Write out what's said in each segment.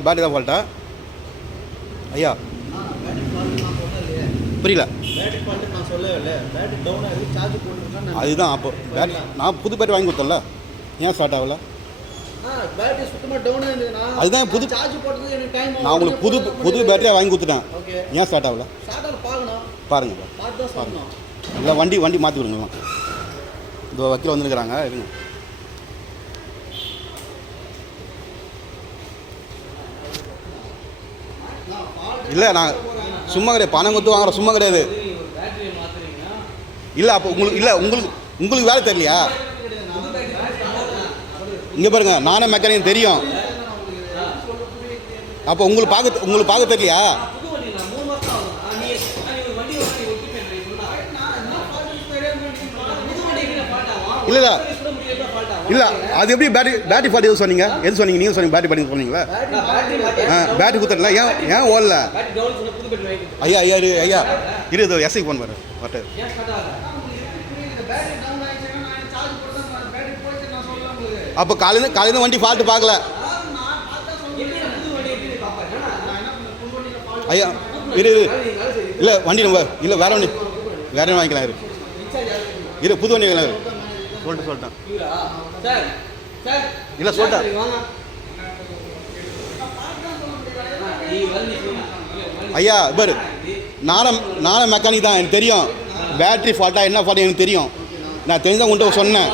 ஏன் பேட்டரி தான் ஃபால்ட்டா ஐயா? புரியல. அதுதான் அப்போ பேட்டரி நான் புது பேட்டரி வாங்கி கொடுத்தேன்ல, ஏன் ஸ்டார்ட் ஆகல? அதுதான் புது நான் உங்களுக்கு புது பேட்டரியாக வாங்கி கொடுத்துட்டேன், ஏன் ஸ்டார்ட் ஆகல? பாருங்க பாருங்க. இல்லை வண்டி மாற்றி கொடுங்கலாம். இதோ வக்கீல் வந்துருக்குறாங்க, இருங்க. இல்லை நான் சும்மா கிடையாது, பணம் கொடுத்து வாங்குற சும்மா கிடையாது. இல்லை அப்போ உங்களுக்கு வேலை தெரியலையா? இங்கே பாருங்க, நானே மெக்கானிக் தெரியும். அப்போ உங்களுக்கு பார்க்க தெரியலையா? இல்லை இல்லை அது எப்படி பேட்டரி ஃபால்ட் எது சொன்னீங்க? நீங்கள் சொன்னீங்க பேட்டரி பண்ணி சொன்னீங்களா? பேட்டரி கொடுத்துடல, ஏன் ஓடல? ஐயா இரு எஸ்ஐக்கு ஃபோன் பாரு வாட்டர். அப்போ காலையில் வண்டி ஃபால்ட்டு பார்க்கல ஐயா. இரு இல்லை வண்டி நம்ம இல்லை வேற வண்டி வாங்கிக்கலாம். இரு புது வண்டி வாங்கிக்கலாம். சொல்லிட்டேன் இல்லை சொல்லிட்டேன். ஐயா பாரு, நானும் மெக்கானிக் தான், எனக்கு தெரியும் பேட்டரி ஃபால்ட்டா என்ன ஃபால்ட் எனக்கு தெரியும். நான் தெரிஞ்சதான் உங்கள்கிட்ட சொன்னேன்.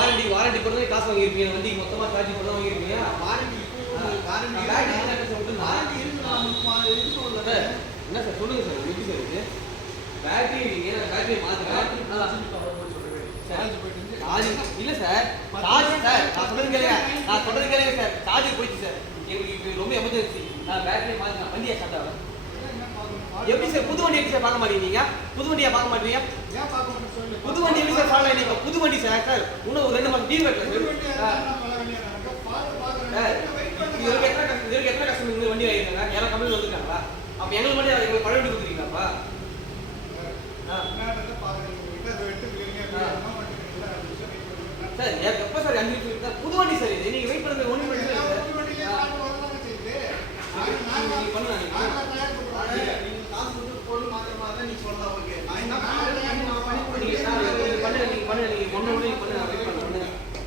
இல்லை சார், சார்ஜ் சார் நான் சொல்றது கேளுங்க சார். சார்ஜ் போயிடுச்சு சார், எங்களுக்கு ரொம்ப எமர்ஜென்சி. நான் பேட்டரி மாற்றினேன், வண்டியை ஸ்டார்ட் ஆகல. எப்படி சார் புது வண்டி எப்படி சார் பார்க்க மாட்டேங்கிறீங்க? புது வண்டியை பார்க்க மாட்டீங்க? புது வண்டி எப்படி சார் ஃபாலோ ஆகிங்க? புது வண்டி சார் இன்னும் ஒரு 2 மாதம் டீவ் கட்டல சார். இதுக்கு எத்தனை கஸ்டமர் இந்த வண்டி வாங்கிருக்காங்க? யாரும் கம்பெனி வந்துருக்காங்களா? அப்போ எங்களுக்கு மட்டும் பழைய வண்டி கொடுத்துருக்கீங்களாப்பா?